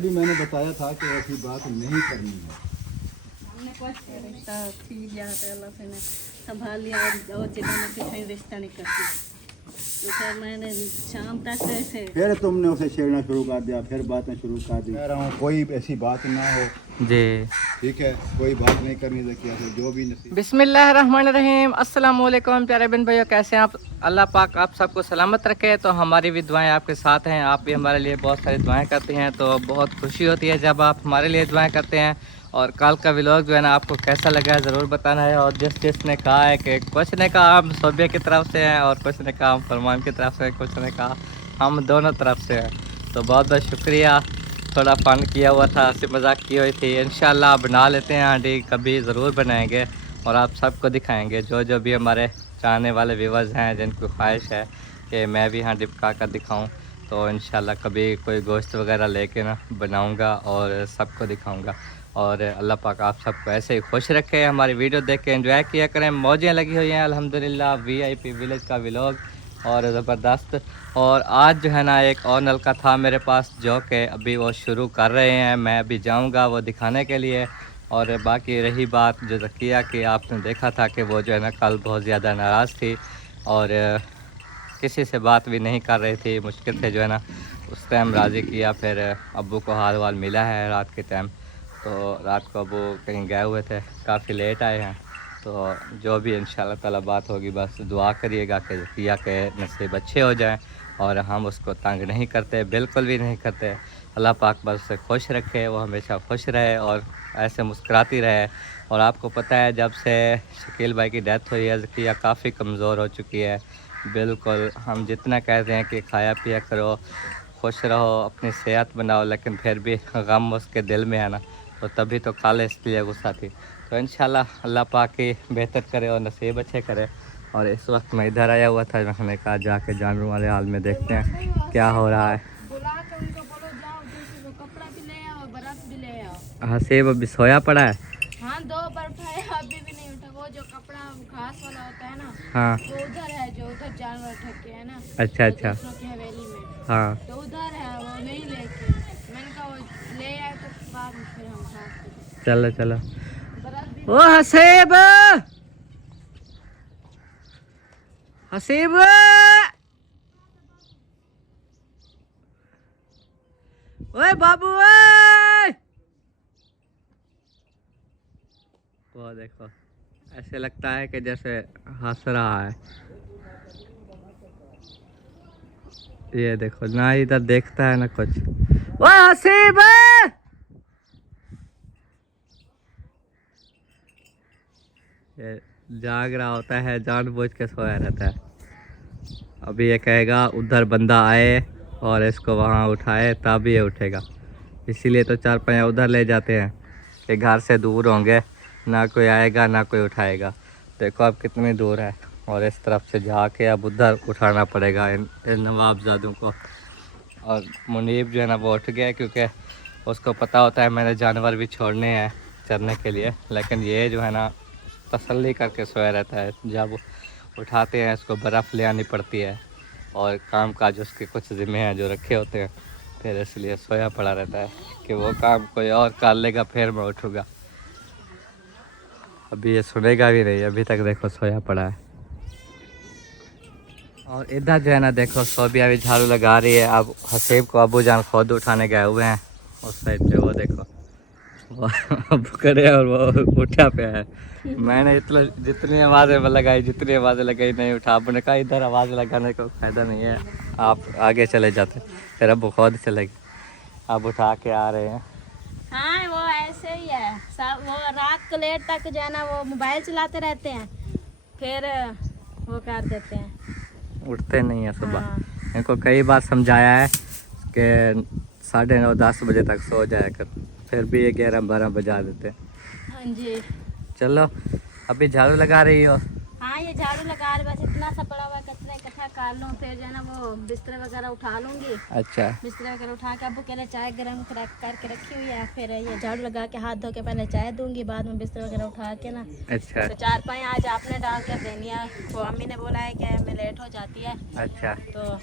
अभी मैंने बताया था कि ऐसी बात नहीं करनी है। हमने कुछ रिश्ता ठीक गया तो अल्लाह से ने संभाल लिया और जितना मैं कहीं रिश्ता नहीं करती तो फिर मैंने शाम तक ऐसे फिर तुमने उसे छेड़ना शुरू कर दिया, फिर बातें शुरू कर दी। कह रहा हूँ कोई ऐसी बात ना हो जी। ठीक है, कोई बात नहीं करनी ज़किया से, जो भी नसीब। बिस्मिल्लाहिर्रहमानिर्रहीम। अस्सलाम वालेकुम प्यारे बहन भाइयों, कैसे हैं आप? अल्लाह पाक आप सबको सलामत रखे। तो हमारी भी दुआएं आपके साथ हैं, आप भी हमारे लिए बहुत सारी दुआएं करती हैं, तो बहुत खुशी होती है जब आप हमारे लिए दुआएं करते हैं। और कल का व्लॉग जो है ना आपको कैसा लगा है ज़रूर बताना है। और जिसने कहा है कि कुछ ने कहा हम सोबिया की तरफ से हैं और कुछ ने कहा हम फरमान की तरफ से हैं, कुछ ने कहा हम दोनों तरफ से हैं, तो बहुत बहुत शुक्रिया। थोड़ा फ़न किया हुआ था, हंसी मजाक की हुई थी। इंशाल्लाह बना लेते हैं हांडी, कभी ज़रूर बनाएंगे और आप सबको दिखाएंगे। जो जो भी हमारे चाहने वाले व्यूवर्स हैं जिनको ख्वाहिश है कि मैं भी हांडी पका कर दिखाऊं, तो इंशाल्लाह कभी कोई गोश्त वगैरह लेके ना बनाऊंगा और सबको दिखाऊंगा। और अल्लाह पाक आप सबको ऐसे ही खुश रखे। हमारी वीडियो देख के एंजॉय किया करें, मौजें लगी हुई हैं अल्हम्दुलिल्लाह। VIP विलेज का व्लॉग और ज़बरदस्त। और आज जो है ना एक और नलका था मेरे पास जो कि अभी वो शुरू कर रहे हैं, मैं अभी जाऊंगा वो दिखाने के लिए। और बाकी रही बात जो ज़किया की, आपने देखा था कि वो जो है ना कल बहुत ज़्यादा नाराज़ थी और किसी से बात भी नहीं कर रही थी, मुश्किल से जो है ना उस टाइम राज़ी किया। फिर अब्बू को हाल वाल मिला है रात के टाइम, तो रात को अब्बू कहीं गए हुए थे, काफ़ी लेट आए हैं। तो जो भी इंशाल्लाह ताला बात होगी बस दुआ करिएगा कि ज़किया के नसीब अच्छे हो जाएं और हम उसको तंग नहीं करते, बिल्कुल भी नहीं करते। अल्लाह पाक बस उसे खुश रखे, वो हमेशा खुश रहे और ऐसे मुस्कुराती रहे। और आपको पता है जब से शकील भाई की डेथ हुई है ज़किया काफ़ी कमज़ोर हो चुकी है। बिल्कुल हम जितना कहते हैं कि खाया पिया करो, खुश रहो, अपनी सेहत बनाओ, लेकिन फिर भी गम उसके दिल में है ना, तो तभी तो काले इसलिए गुस्सा थी। तो इंशाल्लाह अल्लाह पाक ही बेहतर करे और नसीब अच्छे करे। और इस वक्त मैं इधर आया हुआ था, मैंने कहा जाके जानवर वाले हाल में देखते हैं क्या हो रहा है। हसीब अभी सोया पड़ा है। हाँ 2 बार उठाया अभी भी नहीं उठा। वो जो कपड़ा घास वाला होता है ना, हाँ वो उधर है जो उधर जानवर ठके है ना, अच्छा वो अच्छा दूसरों की हवेली में, हाँ तो उधर है वो नहीं लेके। मैंने कहा वो ले आए तो बाद में फिर हम साथ करें। चलो चलो। बरात भी ओ हसीब, हसीब, ओए बाबू ओए। वो देखो ऐसे लगता है कि जैसे हंस रहा है। ये देखो ना इधर देखता है ना कुछ। ओए हसीब, ये जाग रहा होता है, जानबूझ के सोया रहता है। अभी ये कहेगा उधर बंदा आए और इसको वहाँ उठाए तब ये उठेगा। इसीलिए तो 4 पैया उधर ले जाते हैं कि घर से दूर होंगे, ना कोई आएगा ना कोई उठाएगा। देखो अब कितनी दूर है और इस तरफ से जाके अब उधर उठाना पड़ेगा इन नवाबजादों को। और मुनीब जो है ना वो उठ गया क्योंकि उसको पता होता है मैंने जानवर भी छोड़ने हैं चरने के लिए, लेकिन ये जो है ना तसल्ली करके सोया रहता है। जब उठाते हैं इसको बर्फ़ ले आनी पड़ती है और काम काज उसके कुछ ज़िम्मे हैं जो रखे होते हैं, फिर इसलिए सोया पड़ा रहता है कि वो काम कोई और कर लेगा फिर मैं उठूँगा। अभी ये सुनेगा भी नहीं, अभी तक देखो सोया पड़ा है। और इधर जो है ना देखो सोबिया भी झाड़ू लगा रही है। अब हसीब को अबू जान खुद उठाने गए हुए हैं उस साइड पे, वो देखो वो अबू करे और वो उठा पे है। मैंने इतना जितनी आवाज़ें लगाई नहीं उठा। अबू ने कहा इधर आवाज़ लगाने को फ़ायदा नहीं है, आप आगे चले जाते। फिर अबू खुद चले गए, अब उठा के आ रहे हैं। हाँ वो ऐसे ही है सब। वो रात को लेट तक जो है ना वो मोबाइल चलाते रहते हैं, फिर वो कर देते हैं, उठते नहीं है सुबह। हाँ। इनको कई बार समझाया है कि 9:30 10 बजे तक सो जाया कर, फिर भी ये 11-12 बजा देते हैं। हाँ जी। चलो अभी झाड़ू लगा रही हो? हाँ ये झाड़ू लगा रहे, बस इतना सा पड़ा हुआ कचरा इकट्ठा कर लूँ, फिर जो है ना वो बिस्तर वगैरह उठा लूँगी। अच्छा बिस्तर वगैरह उठा के अबू कह रहे चाय गर्म करके रखी हुई है, फिर ये झाड़ू लगा के हाथ धो के पहले चाय दूंगी, बाद में बिस्तर वगैरह उठा के ना अच्छा तो 4 पाई आज आपने डाल के देनी है। वो अम्मी ने बोला है कि मैं लेट हो जाती है अच्छा। तो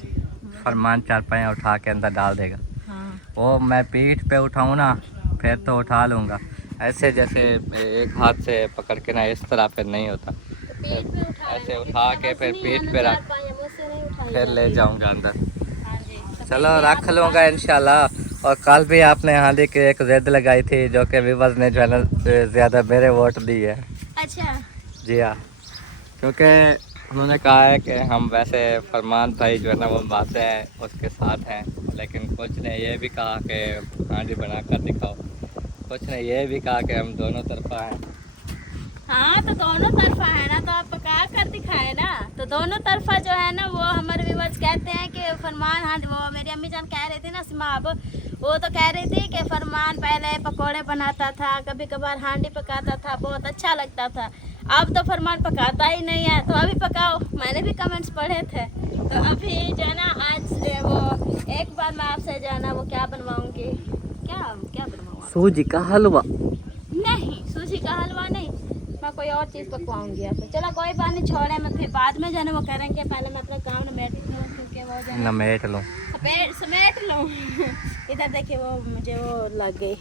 फरमान 4 पैया उठा के अंदर डाल देगा। हाँ वो मैं पीठ पे उठाऊँ ना फिर तो उठा लूँगा, ऐसे जैसे एक हाथ से पकड़ के ना इस तरह फिर नहीं होता। तो पेट पे उठा ऐसे लेना, उठा क्योंकि के बस फिर नहीं पीठ है ना, पे रख चारपाई है, मुझसे नहीं उठाई फिर ले जाती। जाऊँगा अंदर। हाँ जी, तो चलो पेट पे रख आप लूँगा इंशाल्लाह। और कल भी आपने हांडी की एक जिद लगाई थी जो कि विवज ने जो है ना ज़्यादा मेरे वोट दी है। अच्छा जी हाँ, क्योंकि उन्होंने कहा है कि हम वैसे फरमान भाई जो है ना वो बातें हैं उसके साथ हैं, लेकिन कुछ ने ये भी कहा कि हांडी बना कर दिखाओ, कुछ ने ये भी कहा कि हम दोनों तरफा हैं। हाँ, तो दोनों तरफा है ना, तो आप पका कर दिखाए ना। तो दोनों तरफा जो है ना वो हमारे व्यूअर्स कहते हैं कि फरमान, हाँ वो मेरी अम्मी जान कह रही थी ना सिमाब, वो तो कह रही थी कि फरमान पहले पकोड़े बनाता था, कभी कभार हांडी पकाता था, बहुत अच्छा लगता था। अब तो फरमान पकाता ही नहीं है, तो अभी पकाओ। मैंने भी कमेंट्स पढ़े थे, तो अभी जो है ना आज वो एक बार मैं आपसे जो है ना वो क्या बनवाऊँगी, क्या क्या बनवाऊँ? सूजी का हलवा? नहीं, सूजी का हलवा नहीं, मैं कोई और चीज़ पकवाऊंगी आपसे। चलो कोई बात नहीं, छोड़े, मैं फिर बाद में जो है ना वो करेंगे। पहले मैं अपना काम नमेट लूँ, क्योंकि वो जो है ना नमेट लूँ, समेट लूँ। इधर देखिए वो मुझे वो लग गई,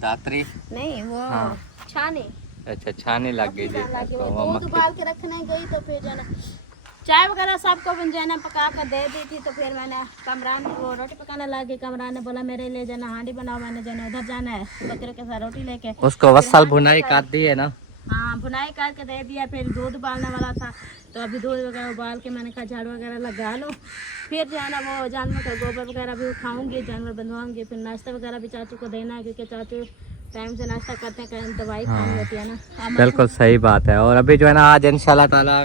दातरी नहीं वो हाँ। छानी, अच्छा छानी लग गई जी। लग गई। तो वो दूध उबाल के रखने गई, तो फिर जो है ना चाय वगैरह सबको जो है ना पका कर दे दी थी। तो फिर मैंने कमरान वो रोटी पकाने लगी, कमरान ने बोला मेरे लिए जो है ना हांडी बनाओ, मैंने जो है ना उधर जाना है बकरे के साथ रोटी लेके। उसको वसल भुनाई कर दी है ना? हाँ, भुनाई करके दे दिया। फिर दूध उबालने वाला था, तो अभी दूध वगैरह उबाल के मैंने कहा झाड़ू वगैरह लगा लो, फिर जो है ना वो जानवर का गोबर वगैरह भी उठाऊंगी, जानवर बनवाऊंगी। फिर नाश्ता वगैरह भी चाचू को देना है, क्योंकि चाचू टाइम से नाश्ता करते हैं, कहीं दवाई खानी होती है ना। बिल्कुल सही बात है। और अभी जो है ना आज इंशाल्लाह ताला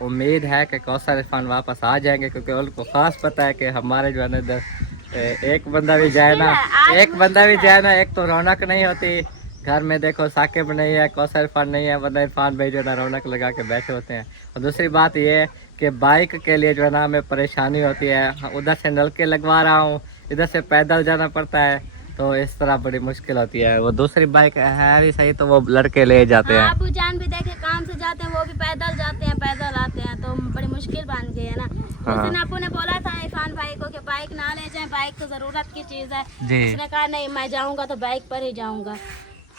उम्मीद है कि कौसर इरफान वापस आ जाएंगे, क्योंकि उनको ख़ास पता है कि हमारे जो है ना इधर एक बंदा भी जाए ना, एक बंदा भी जाए ना, एक तो रौनक नहीं होती घर में। देखो साकिब नहीं है, कौसर इरफान नहीं है, वरना इरफान भाई जो है ना रौनक लगा के बैठे होते हैं। और दूसरी बात ये है कि बाइक के लिए जो है ना हमें परेशानी होती है, उधर से नलके लगवा रहा हूँ, इधर से पैदल जाना पड़ता है, तो इस तरह बड़ी मुश्किल होती है। वो दूसरी बाइक है भी सही, तो वो लड़के ले जाते हैं। अबू जान भी देखे काम से जाते हैं, वो भी पैदल जाते हैं, पैदल आते हैं, तो बड़ी मुश्किल बन गई है ना। उस दिन आपू ने बोला था इरफान भाई को कि बाइक ना ले जाएं, बाइक तो ज़रूरत की चीज़ है। उसने कहा नहीं, मैं जाऊंगा तो बाइक पर ही जाऊंगा।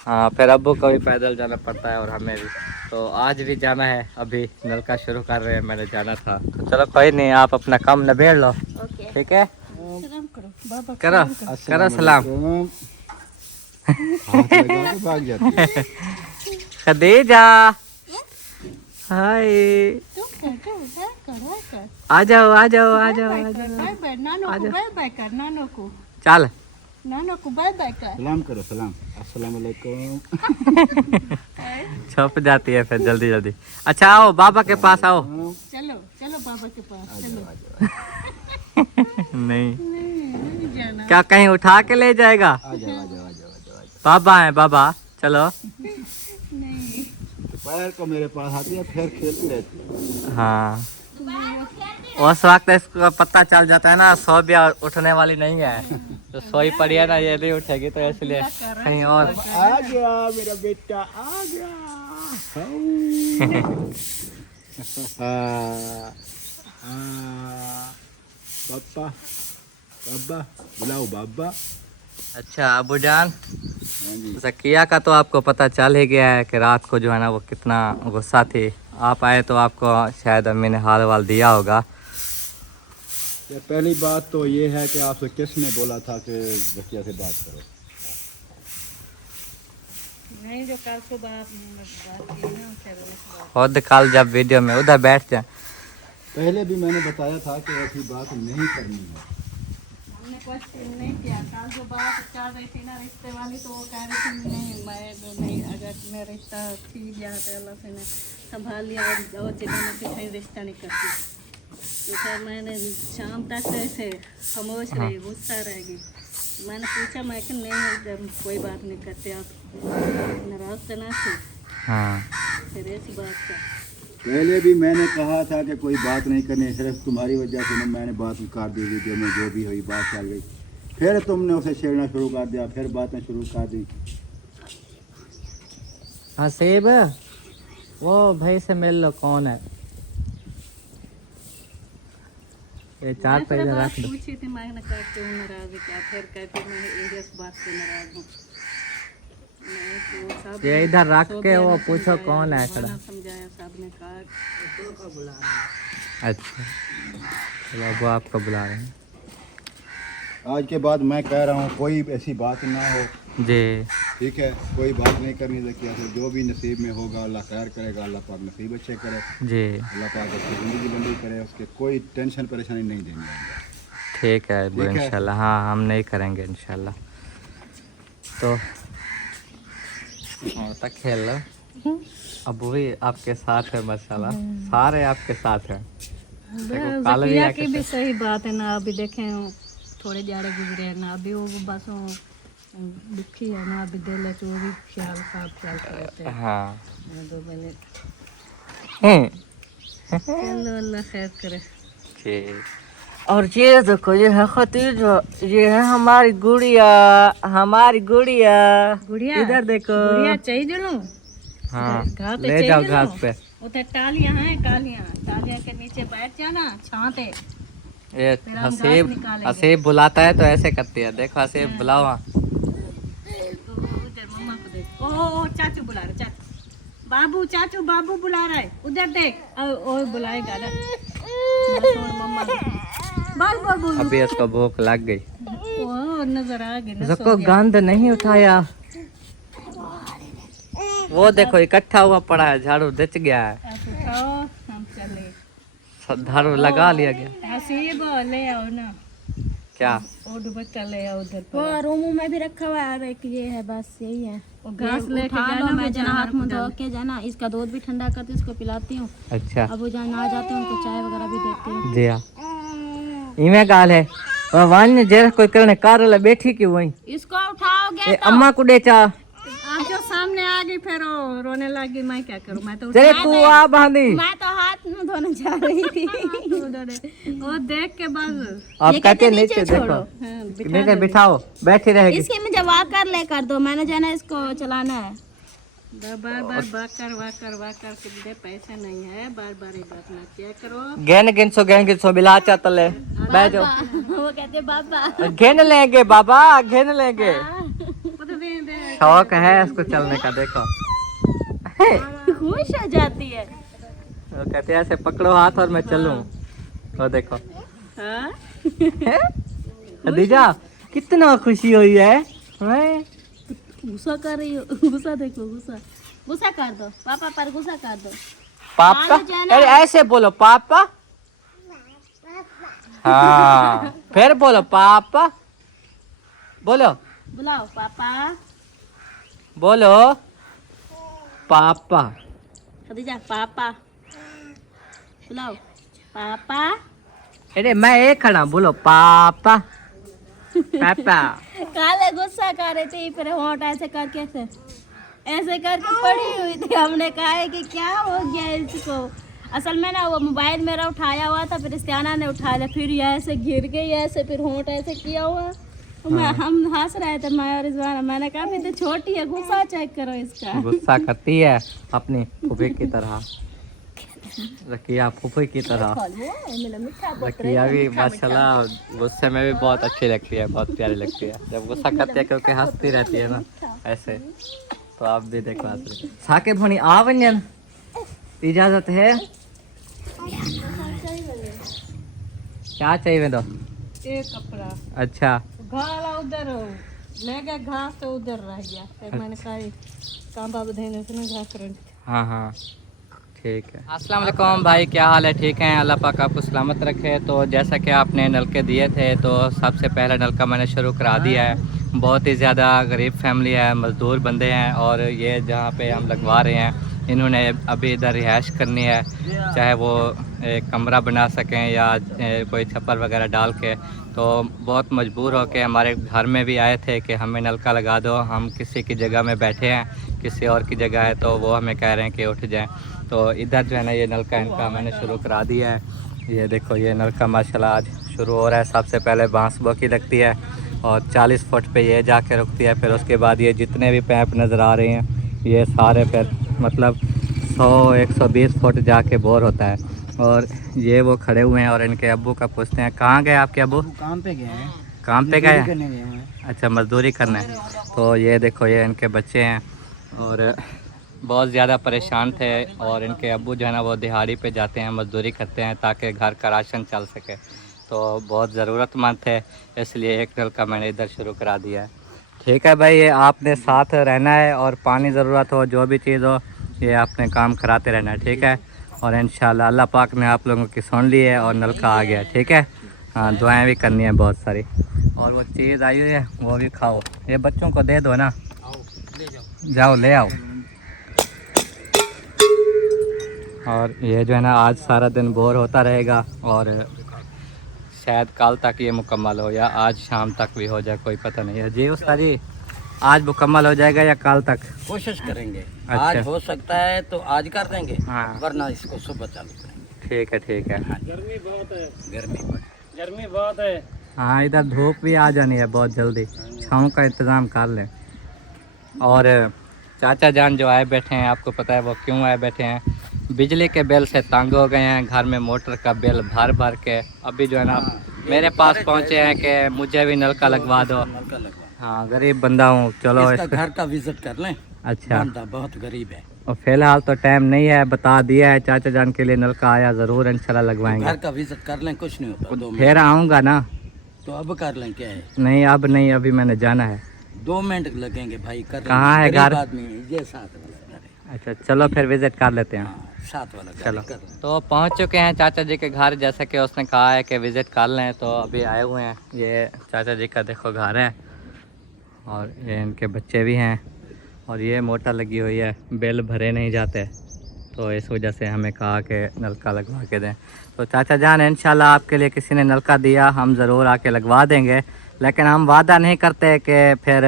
हाँ, फिर अब्बू को भी पैदल जाना पड़ता है और हमें भी, तो आज भी जाना है। अभी नलका शुरू कर रहे हैं, मैंने जाना था। तो चलो कोई नहीं, आप अपना काम निबेड़ लो, ओके, ठीक है? सलाम करो बाबा, करो करो सलाम। हाथ लगा के भाग जाती है। खदीजा हाय, आ जाओ आ जाओ आ जाओ आ जाओ, बाय बाय कर नानो को, चल नानो को बाय बाय कर। सलाम करो, सलाम, अस्सलाम वालेकुम। छुप जाती है फिर जल्दी जल्दी। अच्छा आओ बाबा के पास आओ। चलो चलो बाबा के पास चलो। नहीं नहीं जाना, क्या कहीं उठा के ले जाएगा? आ जाओ आ जाओ आ जाओ आ जाओ। बाबा है बाबा, चलो। नहीं दोपहर को मेरे पास आती है, फिर खेलती रहती है। हाँ, उस वक्त इसको पता चल जाता है ना सोबिया उठने वाली नहीं है, तो सोई पड़ी है ना, ये नहीं उठेगी, तो इसलिए कहीं और। आ गया मेरा बेटा, आ गया। पापा बाबा बुलाओ बाबा। अच्छा अबू जान, हाँ जी। जकिया का तो आपको पता चल ही गया है कि रात को जो है ना वो कितना गुस्सा थी। आप आए तो आपको शायद अम्मी ने हाल वाल दिया होगा। ये पहली बात तो ये है कि आपसे किसने बोला था कि जकिया से बात करो? नहीं, जो कल सुबह बात की ना, फिर खुद कल जब वीडियो में उधर बैठ जाए, पहले भी मैंने बताया था कि ऐसी बात नहीं करनी है। हमने क्वेश्चन नहीं किया। कल जो बात चल रही थी ना रिश्ते वाली, तो वो कह रही थी नहीं, मैं तो नहीं, अगर मैं रिश्ता ठीक गया तो अल्लाह से ने संभाल लिया, और जगह में फिर कहीं रिश्ता नहीं करती। तो फिर मैंने शाम तक ऐसे खामोश रही, गुस्सा रहेगी। मैंने पूछा, मैं कि नहीं जब कोई बात नहीं करते आप, नाराज तो ना थे। हाँ फिर ऐसी बात का पहले भी मैंने कहा था कि कोई बात नहीं करनी, सिर्फ तुम्हारी वजह से ना मैंने बात कर दी। वीडियो में जो भी हुई बात चल गई, फिर तुमने उसे छेड़ना शुरू कर दिया, फिर बातें शुरू कर दी। हसीब, वो भाई से मिल लो, कौन है? ये चार पे इधर रख दो। पूछी थी मैंने कहा क्यों नाराज है क्या, फिर कहती मैं इंडिया की बात से नाराज हूँ। नहीं तो सब ये इधर रख के वो पूछो कौन है खड़ा। समझाया सबने कहा अच्छा चलो वो आपको बुला रहे हैं आज के बाद मैं कह रहा हूँ कोई ऐसी बात ना हो, जी। ठीक है, कोई बात नहीं करनी चाहिए। तो जो भी नसीब में होगा अल्लाह खैर करेगा, अल्लाह पाक नसीब अच्छे करे, जी अल्लाह पाक उसकी ज़िंदगी लंबी करे, उसके कोई टेंशन परेशानी नहीं देनी है। ठीक है वो ठीक है। इंशाल्लाह, हाँ हम नहीं करेंगे इंशाल्लाह। तो और तक खेल लो, अबू भी आपके साथ है माशाल्लाह, सारे आपके साथ हैं। देखो, काला भी ज़किया आके की भी सही बात है ना। अभी देखें थोड़े जाड़े गुजरे हैं ना, अभी वो बस वो दुखी है ना, अभी दिल है तो वो भी ख्याल साफ ख्याल करते हैं। हाँ 2 महीने हम्म, चलो अल्लाह खैर करे। ठीक। और ये देखो ये है खतीज, ये है हमारी गुड़िया, हमारी गुड़िया। गुड़िया इधर देखो। गुड़िया चाहिए दिलूं। हाँ घास पे ले जाओ चाहिए घास ना? पे। उधर टालियां हैं, टालियां के नीचे बैठ जाना छां पे। ये फिर हम घास हसीब निकालेंगे। हसीब बुलाता है तो ऐसे करती है। देखो हसीब बुलाओ वहाँ। उधर मम्मा को देख। ओ चाचू बुला रहे, चाचू बाबू, चाचू बाबू बुला रहा है, उधर देख। ओ बुलाएगा ना, बस और मम्मा बस बाबू। अभी इसको भूख लग गई, ओ नजर आ गई ना, इसको गंद नहीं उठाया। वो देखो इकट्ठा हुआ पड़ा है, झाड़ू दिच गया है, आप उठाओ हम चले। झाड़ू लगा लिया गया। हसीब ले आओ ना, क्या ओ दुपट्टा ले आओ उधर वो पर। रूम में भी रखा हुआ है, अब एक ये है, बस यही है। वो घास लेके उठा लो, जाना, मैं जना हाथ मुंह धो डाल। के जाना, इसका दूध भी ठंडा करती हूँ, इसको पिलाती हूँ। अच्छा अब वो जहाँ ना जाते हैं उनको चाय वगैरह भी देती हूँ। जी हाँ इमे गाल है। और वान्य जेर कोई करने कार बैठी क्यों वहीं? इसको उठाओगे ए, तो अम्मा को डेचा आप जो सामने आ गई फिर वो रोने लगी, मैं क्या करूं, मैं तो तेरे तू आ बांधी। मैं तो हाथ मुंह धोने जा रही थी। वो देख के बस आप ये कहते कहते नीचे नीचे देखो, छोड़ो। हाँ, बिठा नीचे दो। बिठाओ, बैठी रहेगी। इसके मुझे वाकर लेकर दो, मैंने जो है ना इसको चलाना है। बार बार वाकर के दे, पैसे नहीं है, बार बार ये बात ना किया करो। गेन गिनसो बिला चले बैठ जाओ। वो कहते बाबा घेन लेंगे बाबा, घेन लेंगे। वो तो दे शौक है इसको चलने का। देखो खुश हो जाती है। वो कहते हैं ऐसे पकड़ो हाथ और मैं चलूं। तो देखो हाँ? खदीजा कितना खुशी हुई है। हैं? गुस्सा कर रही हो, गुस्सा देखो, गुस्सा कर दो पापा पर, गुस्सा कर दो। पापा आगे जाना। अरे ऐसे बोलो पापा। हाँ फिर बोलो पापा, बोलो बुलाओ पापा। बोलो पापा। खदीजा पापा बुलाओ पापा। अरे मैं एक खड़ा, बोलो पापा पापा। काले गुस्सा कर रही थी, फिर होंठ ऐसे करके ऐसे करके पड़ी हुई थी। हमने कहा है कि क्या हो गया इसको। असल में ना वो मोबाइल मेरा उठाया हुआ था, फिर इस्तियाना ने उठा लिया, फिर ये ऐसे गिर गई ऐसे, फिर होंठ ऐसे किया हुआ। हम हंस रहे थे मैं और रिजवाना, मैंने कहा अभी तो छोटी है, गुस्सा चेक करो इसका। गुस्सा करती है अपनी फूफी की तरह, रकिया फूफी की तरह। रकिया भी माशाल्लाह गुस्से में भी बहुत अच्छी लगती है, बहुत प्यारी लगती है जब गुस्सा करती है, क्योंकि हंसती रहती है ना ऐसे। तो आप भी देखो साके भोनी आ वंजन इजाजत है। क्या चाहिए दो? एक कपड़ा अच्छा घाला उधर ले गया, घास तो उधर रह गया, फिर मैंने कहा काम बाबू देने से ना घास रख। हाँ हाँ ठीक है। अस्सलाम वालेकुम भाई, क्या हाल है? ठीक है, अल्लाह पाक आपको सलामत रखे। तो जैसा कि आपने नलके दिए थे, तो सबसे पहला नलका मैंने शुरू करा दिया है। बहुत ही ज़्यादा गरीब फैमिली है, मज़दूर बंदे हैं, और ये जहाँ पे हम लगवा रहे हैं इन्होंने अभी इधर रिहाइश करनी है, चाहे वो एक कमरा बना सकें या कोई छप्पर वगैरह डाल के। तो बहुत मजबूर हो के हमारे घर में भी आए थे कि हमें नलका लगा दो, हम किसी की जगह में बैठे हैं, किसी और की जगह है, तो वो हमें कह रहे हैं कि उठ जाएं। तो इधर जो है ना ये नलका इनका मैंने शुरू करा दिया है। ये देखो ये नलका माशाल्लाह आज शुरू हो रहा है। सबसे पहले बांस बोकी लगती है और 40 फुट पे ये जाके रुकती है, फिर उसके बाद ये जितने भी पैप नज़र आ रहे हैं ये सारे फिर मतलब 100-120 फुट जाके बोर होता है। और ये वो खड़े हुए हैं और इनके अब्बू का पूछते हैं कहाँ गए आपके अब्बू? काम पे गए हैं, काम पे गए हैं? करने गए हैं। अच्छा, मजदूरी करना है। तो ये देखो ये इनके बच्चे हैं और बहुत ज़्यादा परेशान थे और इनके अब्बू जो है ना वो दिहाड़ी पे जाते हैं, मजदूरी करते हैं ताकि घर का राशन चल सके। तो बहुत ज़रूरतमंद थे, इसलिए एक नल का मैंने इधर शुरू करा दिया है। ठीक है भाई, ये आपने साथ रहना है और पानी ज़रूरत हो, जो भी चीज़ हो, ये आपने काम कराते रहना है, ठीक है। और इंशाल्लाह अल्लाह पाक ने आप लोगों की सुन ली है और नलका आ गया, ठीक है। हाँ, दुआएं भी करनी है बहुत सारी। और वो चीज़ आई हुई है वो भी खाओ, ये बच्चों को दे दो ना, जाओ ले आओ। और ये जो है ना आज सारा दिन बोर होता रहेगा और शायद कल तक ये मुकम्मल हो या आज शाम तक भी हो जाए, कोई पता नहीं है। जी उस्ताद जी, आज मुकम्मल हो जाएगा या कल तक? कोशिश करेंगे। अच्छा। आज हो सकता है तो आज कर देंगे, हाँ। वरना इसको सुबह चालू करेंगे। ठीक है, ठीक है। गर्मी बहुत है। हाँ, इधर धूप भी आ जानी है बहुत जल्दी, छाँव का इंतज़ाम कर लें। और चाचा जान जो आए बैठे हैं, आपको पता है वो क्यों आए बैठे हैं? बिजली के बिल से तंग हो गए हैं, घर में मोटर का बिल भर भर के अभी जो है ना मेरे पास पहुंचे हैं कि मुझे भी नलका लगवा दो। नलका लगवा। हाँ, गरीब बंदा हूँ, चलो इसका घर का विजिट कर लें। अच्छा, बंदा बहुत गरीब है। और फिलहाल तो टाइम नहीं है, बता दिया है चाचा जान के लिए, नलका आया ज़रूर इंशाल्लाह लगवाएंगे। घर का विजिट कर लें, कुछ नहीं होता। 2 मिनट फिर आऊँगा ना? तो अब कर लें, क्या है। नहीं अब नहीं, अभी मैंने जाना है। 2 मिनट लगेंगे भाई, कर लें। कहाँ है घर? गरीब आदमी है, ये साथ वाला घर है। अच्छा चलो फिर विजिट कर लेते हैं। हाँ, साथ वाला घर चलो, है, कर लें। तो पहुंच चुके हैं चाचा जी के घर, जैसा कि उसने कहा है कि विज़िट कर लें, तो अभी आए हुए हैं। ये चाचा जी का देखो घर है और ये इनके बच्चे भी हैं और ये मोटर लगी हुई है, बिल भरे नहीं जाते, तो इस वजह से हमें कहा कि नलका लगवा के दें। तो चाचा जान इंशाल्लाह आपके लिए किसी ने नलका दिया, हम ज़रूर आके लगवा देंगे, लेकिन हम वादा नहीं करते कि फिर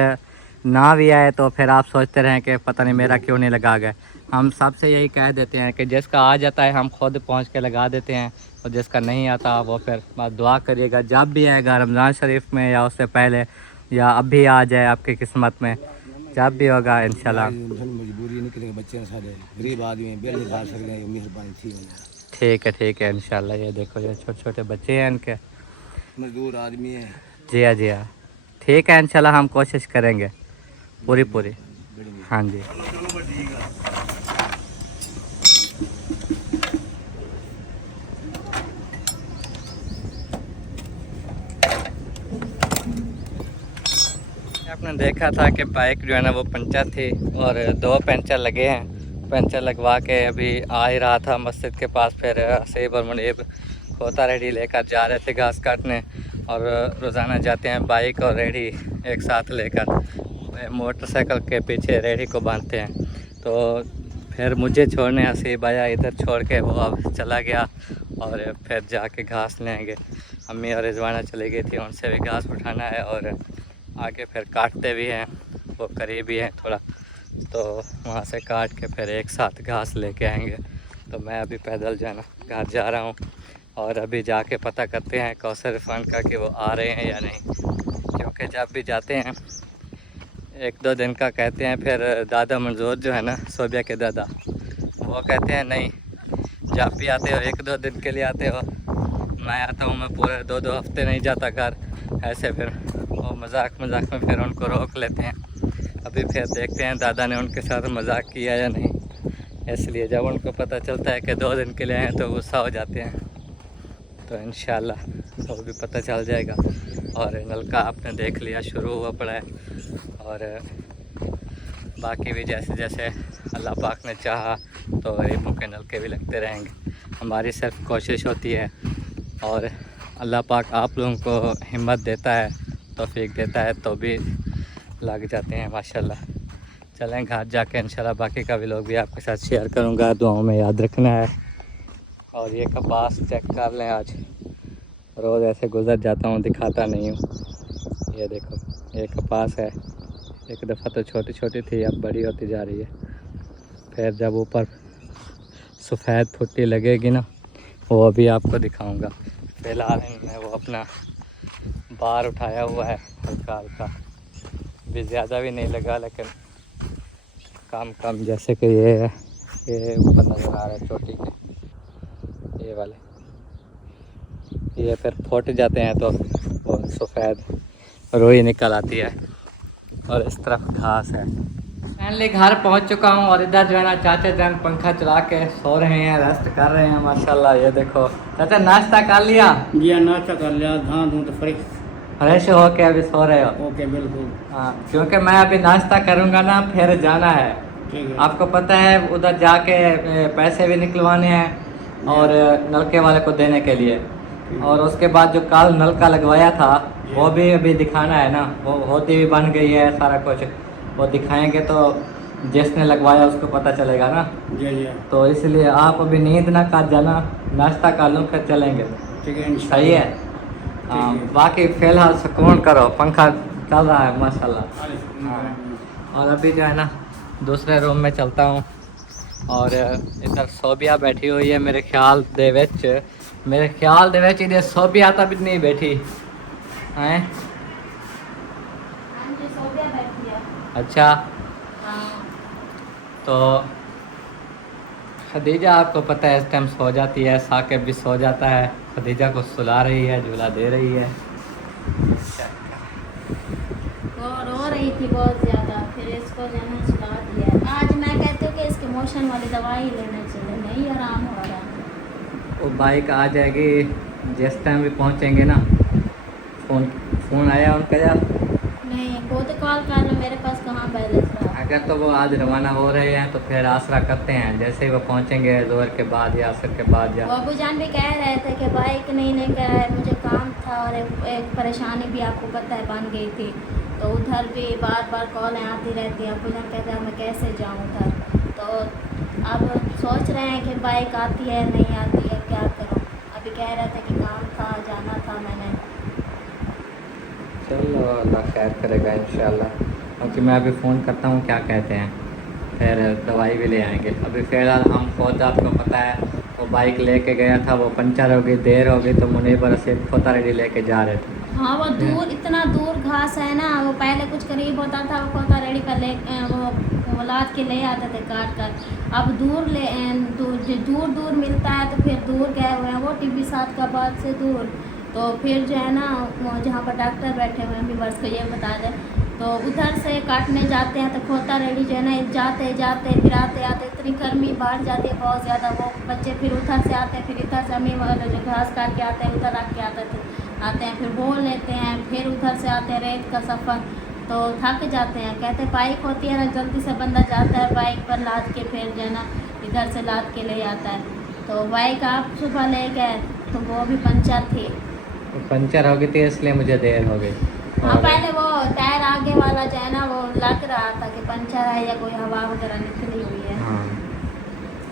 ना भी आए तो फिर आप सोचते रहें कि पता नहीं मेरा क्यों नहीं लगा गया। हम सबसे यही कह देते हैं कि जिसका आ जाता है हम खुद पहुंच के लगा देते हैं, और जिसका नहीं आता वो फिर बस दुआ करिएगा, जब भी आएगा रमज़ान शरीफ में या उससे पहले या अभी आ जाए आपकी किस्मत में, जब भी होगा इंशाल्लाह। मजबूरी निकलेगा, बच्चे सारे गरीब आदमी बिल नहीं भर सकते, मेहरबानी थी। ठीक है इंशाल्लाह। ये देखो ये छोटे छोटे बच्चे हैं इनके, मजदूर आदमी है। जी हाँ जी हाँ, ठीक है इंशाल्लाह, हम कोशिश करेंगे पूरी। हाँ जी। आपने देखा था कि बाइक जो है ना वो पंचर थी और 2 पंचर लगे हैं। पंचर लगवा के अभी आ ही रहा था मस्जिद के पास, फिर सेब और मुनीब खोता रेडी लेकर जा रहे थे घास काटने, और रोज़ाना जाते हैं बाइक और रेडी एक साथ लेकर, मोटरसाइकिल के पीछे रेडी को बांधते हैं। तो फिर मुझे छोड़ने हसीब आया, इधर छोड़ के वो अब चला गया और फिर जाके घास ले आएंगे। अम्मी और रिजवाना चली गई थी, उनसे भी घास उठाना है और आगे फिर काटते भी हैं, वो करीब ही हैं थोड़ा, तो वहाँ से काट के फिर एक साथ घास लेके आएंगे। तो मैं अभी पैदल जाना घर जा रहा हूँ और अभी जाके पता करते हैं कौसर इरफान का कि वो आ रहे हैं या नहीं, क्योंकि जब भी जाते हैं 1-2 दिन का कहते हैं, फिर दादा मंजूर जो है ना सोबिया के दादा, वो कहते हैं नहीं, जब भी आते हो 1-2 दिन के लिए आते हो, मैं आता हूँ मैं पूरे 2-2 हफ्ते नहीं जाता घर, ऐसे फिर वो मजाक में फिर उनको रोक लेते हैं। अभी फिर देखते हैं दादा ने उनके साथ मजाक किया या नहीं, इसलिए जब उनको पता चलता है कि 2 दिन के लिए आए तो गुस्सा हो जाते हैं। तो इंशाल्लाह वो भी पता चल जाएगा। और नलका आपने देख लिया शुरू हुआ पड़ा है, और बाकी भी जैसे जैसे अल्लाह पाक ने चाहा तो गरीबों के नलके भी लगते रहेंगे। हमारी सिर्फ कोशिश होती है और अल्लाह पाक आप लोगों को हिम्मत देता है, तौफीक देता है, तो भी लग जाते हैं माशाल्लाह। चलें घर जाके इंशाल्लाह बाकी का भी लोग भी आपके साथ शेयर करूँगा, दुआओं में याद रखना है। और ये कपास चेक कर लें, आज रोज़ ऐसे गुज़र जाता हूँ, दिखाता नहीं हूँ। ये देखो ये कपास है, एक दफ़ा तो छोटी छोटी थी, अब बड़ी होती जा रही है। फिर जब ऊपर सफ़ेद फुट्टी लगेगी ना, वो अभी आपको दिखाऊंगा। फ़िलहाल इनमें वो अपना बार उठाया हुआ है हल्का हल्का, भी ज़्यादा भी नहीं लगा लेकिन कम कम, जैसे कि ये ऊपर नज़र आ रहा है चोटी के, ये वाले, ये फिर फट जाते हैं तो वो सफ़ेद रोई निकल आती है। और इस तरफ घास है। फाइनली घर पहुंच चुका हूं और इधर जो है ना चाचा जान पंखा चला के सो रहे हैं, रेस्ट कर रहे हैं माशाल्लाह। ये देखो चाचा नाश्ता कर लिया? जी नाश्ता कर लिया, धान धून तो फ्रेश हो के अभी सो रहे हो? ओके बिल्कुल। हाँ, क्योंकि मैं अभी नाश्ता करूंगा ना फिर जाना है। ठीक है। आपको पता है उधर जाके पैसे भी निकलवाने हैं और नलके वाले को देने के लिए, और उसके बाद जो कल नलका लगवाया था वो भी अभी दिखाना है ना, वो होती भी बन गई है सारा कुछ, वो दिखाएंगे तो जिसने लगवाया उसको पता चलेगा ना। जी जी तो इसलिए आप अभी नींद ना कर जाना, नाश्ता कर लो फिर चलेंगे। ठीक है सही है। हाँ, बाकी फ़िलहाल सुकून करो, पंखा चल रहा है माशाल्लाह। हाँ, और अभी जो है ना दूसरे रूम में चलता हूँ और इधर सोबिया बैठी हुई है मेरे ख्याल दे विच इधर सोबिया तब नहीं बैठी हैं। हाँ जी, सोबिया बैठी है। अच्छा, हाँ। तो खदीजा आपको पता है इस टाइम सो जाती है, साकिब भी सो जाता है, खदीजा को सुला रही है, झूला दे रही है। वो रो रही थी बहुत ज़्यादा, फिर इसको जो है सुला दिया। आज मैं कहती हूँ कि इसके मोशन वाली दवाई लेना चाहिए, नहीं आराम हो रहा। वो बाइक आ जाएगी जिस टाइम भी पहुँचेंगे ना। फ़ोन आया उनका यार? नहीं, वो तो कॉल कर लो, मेरे पास कहाँ बैलेंस रहा। अगर तो वो आज रवाना हो रहे हैं तो फिर आसरा करते हैं, जैसे ही वो पहुँचेंगे जोहर के बाद या असर के बाद या। वो अबू जान भी कह रहे थे कि बाइक नहीं लेकर आए, मुझे काम था और एक परेशानी भी आपको पता है बन गई थी, तो उधर भी बार बार कॉलें आती रहती हैं। अबू जान कहते हैं मैं कैसे जाऊँ उधर, तो अब सोच रहे हैं कि बाइक आती है नहीं आती है, क्या करूँ। अभी कह रहे थे कि काम था, जाना था मैंने। चलो अल्लाह खैर करेगा इंशाल्लाह। क्योंकि मैं अभी फ़ोन करता हूँ क्या कहते हैं, फिर दवाई भी ले आएंगे। अभी फ़िलहाल हम खुद आपको पता है वो बाइक लेके गया था, वो पंचर हो गई, देर हो गई, तो मुनीबर से खोता रेडी लेके जा रहे थे। हाँ, वो दूर, इतना दूर घास है ना, वो पहले कुछ करीब होता था, वो खोता रेडी का ले वो लाद के ले आते थे काट कर। अब दूर दूर मिलता है, तो फिर दूर गए हुए हैं वो टीबी 7 का बाद से दूर। तो फिर जो है ना वो जहाँ पर डॉक्टर बैठे हुए हैं वीवर्स को ये बता दें, तो उधर से काटने जाते हैं तो खोता रेडी जो है ना जाते जाते फिर आते आते इतनी गर्मी बढ़ जाती है बहुत ज़्यादा। वो बच्चे फिर उधर से आते हैं, फिर इधर से अम्मी वाले जो घास काट के आते हैं उधर रख के आते हैं, फिर वो लेते हैं, फिर उधर से आते हैं रेत का सफ़र, तो थक जाते हैं। कहते हैं बाइक होती है ना, जल्दी से बंदा जाता है बाइक पर लाद के, फिर जो है ना इधर से लाद के ले आता है। तो बाइक आप सुबह ले गए तो वो भी पंचर थी, पंचर हो गई थी इसलिए मुझे देर हो गई। हाँ, पहले वो टायर आगे वाला जो है ना वो लग रहा था कि पंचर है या कोई हवा वगैरह निकली हुई है। हाँ,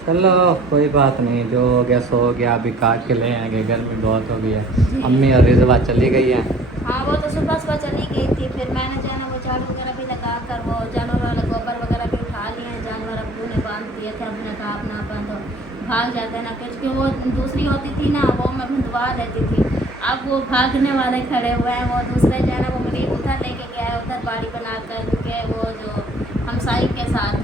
चलो कोई बात नहीं, जो हो गया सो हो गया। अभी काट के ले आएंगे, गर्मी बहुत हो गई है। अम्मी और रिजवा चली गई हैं। हाँ, वो तो सुबह चली गई थी, फिर मैंने जो है ना वो झाड़ू वगैरह भी लगा कर वो जानवर वाला गोबर वगैरह भी उठा लिए हैं। जानवर अब्बू ने बांध दिए थे, अब्बू ने कहा अपना बांधो, भाग जाते हैं ना, क्योंकि वो दूसरी होती थी ना वो मैं बंधवा लेती थी। अब वो भागने वाले खड़े हुए हैं, वो दूसरे जो है ना वो मुझे उधर लेके गया है, उधर बाड़ी बनाकर के वो जो हमसाई के साथ,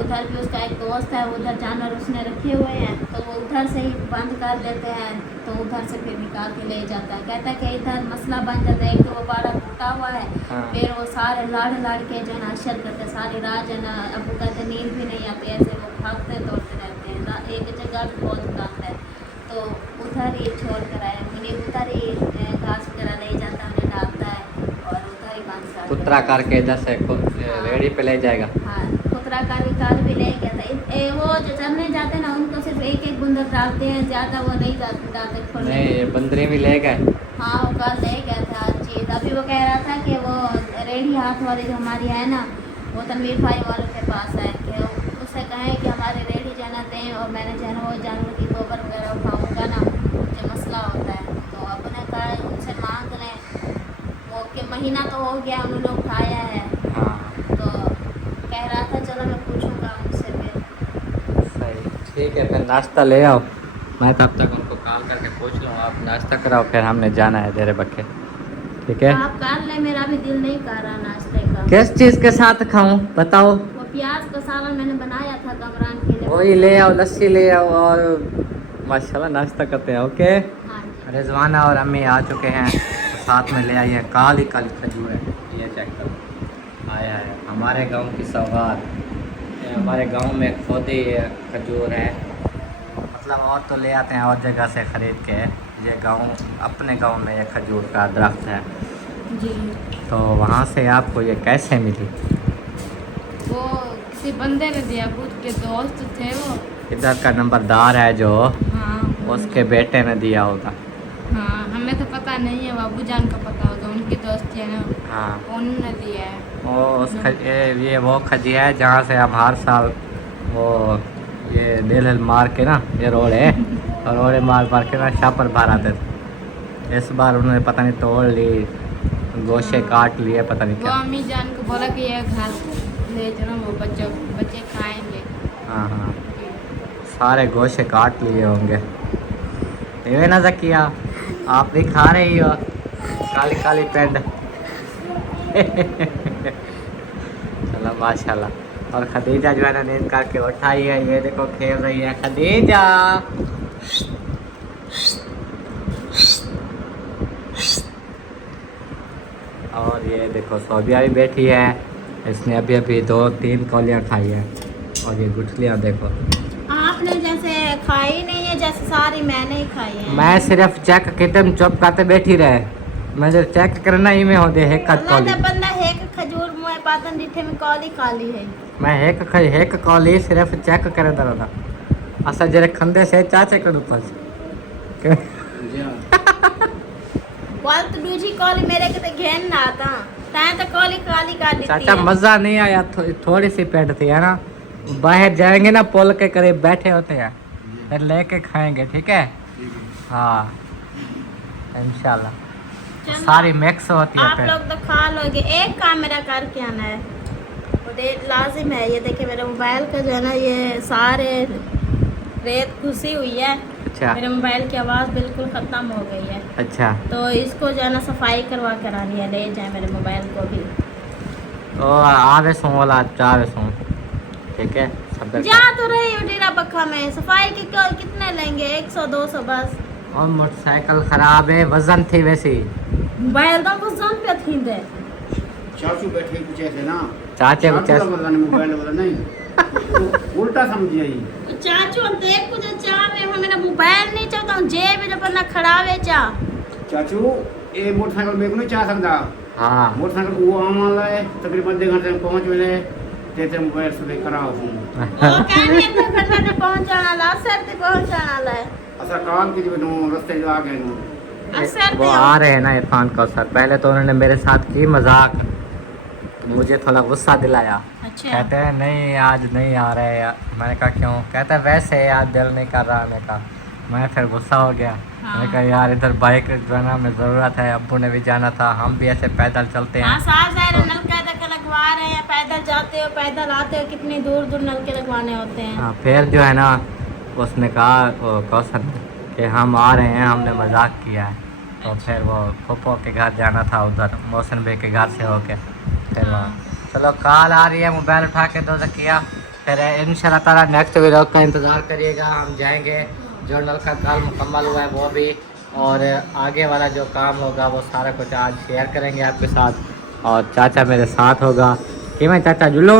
उधर भी उसका एक दोस्त है, उधर जानवर उसने रखे हुए हैं, तो वो उधर से ही बंद कर देते हैं, तो उधर से फिर निकाल के ले जाता है। कहता है कि इधर मसला बन जाता है, एक तो वो बाड़ा टूटा हुआ है, फिर वो सारे लाड़ के जो है ना अशर करते, सारी रात जो है ना अबू कहते नींद भी नहीं आती, ऐसे वो भागते दौड़ते रहते हैं। एक जगह भी बहुत काम है, तो उधर ही छोड़ कर आए, मुझे उधर ही घास वगैरह ले जाता है, उन्हें डालता है और उधर ही बंद कर कुतरा करके जैसे रेडी पे ले जाएगा। हाँ, कुतरा करके काल भी ले गया था। वो जो चरने जाते हैं ना उनको सिर्फ एक एक बंदर डालते हैं, ज़्यादा वो नहीं डालते। नहीं, ये बंदरी भी ले गए। हाँ, वो कल ले गया था हर चीज़। अभी वो कह रहा था कि वो रेडी हाथ वाली जो हमारी है ना, वो तनवीर भाई वालों के पास है, कि उससे कहें कि हमारे रेडी जाना दें, और मैंने जो है ना वो जानवर की गोबर वगैरह उठाऊँगा ना, जो मसला होता है। तो अब उन्हें कहा उनसे मांग लें, वो कि महीना तो हो गया उन्होंने उठाया है। हाँ, तो कह रहा था चलो मैं पूछूंगा उनसे फिर। सही, ठीक है, फिर नाश्ता ले आओ, मैं तब तक उनको कॉल करके पूछ लूँ। आप नाश्ता कराओ, फिर हमने जाना है देरे बक्के, ठीक है? आप कर ले, मेरा भी दिल नहीं कर रहा नाश्ते का। किस चीज़ के साथ खाऊं बताओ? वो प्याज का सालन मैंने बनाया था कमरान के लिए, वही ले आओ, लस्सी ले आओ और माशाल्लाह नाश्ता करते हैं। ओके, हाँ जी। रिजवाना और अम्मी आ चुके हैं, तो साथ में ले आई है काली काली खजूर है। ये चेक करो, आया है हमारे गांव की सौगात। ये हमारे गांव में खुद ही ये खजूर है, मतलब और तो ले आते हैं और जगह से ख़रीद के। ये गांव, अपने गांव में ये खजूर का दरख्त है। जी, तो वहाँ से आपको ये कैसे मिली? वो किसी बंदे ने दिया, बुध के दोस्त थे वो। इधर का नंबरदार है जो, हाँ उसके बेटे ने दिया होगा। हाँ, हमें तो पता नहीं है, बाबू जान का पता होगा, उनकी दोस्ती है ना, हाँ, उन्होंने दिया है। ये वो खजी है जहाँ से हम हर साल वो ये दिल मार के ना, ये रोड़े और रोड़े मार मार के ना छापर बाहर आते थे। इस बार उन्होंने पता नहीं तोड़ ली, गोशे काट लिए, पता नहीं वो क्या। अम्मी जान को बोला कि ये घास ले जाना, वो बच्चे खाएंगे। हाँ हाँ, सारे गोशे काट लिए होंगे। ये ना जकिया, आप भी खा रही हो काली काली पेंड। चलो माशाल्लाह। और खदीजा जो है ना नींद करके उठाई है, ये देखो खेल रही है खदीजा। और ये देखो सोबिया भी बैठी है, इसने अभी अभी 2-3 कौलियाँ खाई हैं। और ये गुठलियाँ देखो, आपने जैसे खाई नहीं है, जैसे सारी मैंने ही खाई है। मैं सिर्फ चेक कितम चुप करते बैठी रहे, मैं जो चेक करना ही में होते है कद अल्लाह कौली। दा बंदा हेक खजूर मुए पातन डिठे में काली काली है। मैं एक कौली सिर्फ चेक करे दरदा। असा जरे खंदे से चाचे कर ऊपर से वाल तो दूजी काली मेरे के ते घेन ना आता, तैं तो काली काली काली चाचा मजा नहीं आया, थोड़ी सी पेट थी है ना। बाहर जाएंगे ना, पुल के करीब बैठे होते हैं, फिर लेके खाएंगे, ठीक है? हाँ इंशाल्लाह। चलो, सारी मिक्स होती है आप फिर। लोग तो खा लोगे। एक काम मेरा करके आना है, वो लाजिम है। ये देखिए मेरे मोबाइल का जो है ना, ये सारे रेत घुसी हुई है। अच्छा मेरे मोबाइल की आवाज़ बिल्कुल ख़त्म हो गई है, अच्छा, तो इसको जो है ना सफाई करवा कर आनी है। ले जाए मेरे मोबाइल को भी। तो आवे सो वाला चावे सो, ठीक है? सब जा तो रही हो डेरा पक्का में, सफाई के कितने लेंगे? 100-200 बस। और मोटरसाइकिल खराब है, वजन थी वैसी। मोबाइल तो कुछ जन पे थी दे। चाचू बैठे कुछ ऐसे ना, चाचे को चाचू का पता नहीं, मोबाइल वाला नहीं, तो उल्टा समझिए ये। चाचू हम देख कुछ चाह में हम मेरा मोबाइल नहीं चाहता हूं, जेब में अपना खड़ा वे चा। चाचू ये मोटरसाइकिल में को नहीं चाह सकता। हाँ मोटरसाइकिल वो आम वाला है, तकरीबन आधे घंटे में पहुंच मिले, तेरे मोबाइल से खराब हूँ। वो कहने तो घंटा से पहुंचाना ला, सर से पहुंचाना ला। अच्छा काल की जो नो रास्ते जो आ गए नो, असर वो आ रहे हैं ना इरफान कौसर। पहले तो उन्होंने मेरे साथ की मजाक, तो मुझे थोड़ा गुस्सा दिलाया। अच्छा, कहते हैं नहीं आज नहीं आ रहे यार। मैंने कहा क्यों? कहते हैं वैसे यार दिल नहीं कर रहा आने का। मैं फिर गुस्सा हो गया। मैंने कहा यार इधर बाइक जो है ना हमें ज़रूरत है, अब्बू ने भी जाना था, हम भी ऐसे पैदल चलते हाँ हैं। साफ ज़ाहिर नलका तक लगवा रहे हैं, पैदल जाते हो पैदल आते हो, कितनी दूर दूर नलके लगवाने होते हैं। हाँ, फिर जो है ना उसने कहा वो कौसर ने कि हम आ रहे हैं, हमने मजाक किया है। तो फिर वो फूफो के घर जाना था, उधर मोहसिन भाई के घर से होके फिर वहाँ। चलो कॉल आ रही है, मोबाइल उठा के दो किया। फिर इंशाल्लाह ताला नेक्स्ट वीडियो का इंतज़ार करिएगा, हम जाएंगे। जो नल का काम मुकम्मल हुआ है वो भी, और आगे वाला जो काम होगा वो सारा कुछ आज शेयर करेंगे आपके साथ। और चाचा मेरे साथ होगा कि मैं चाचा जुल्लू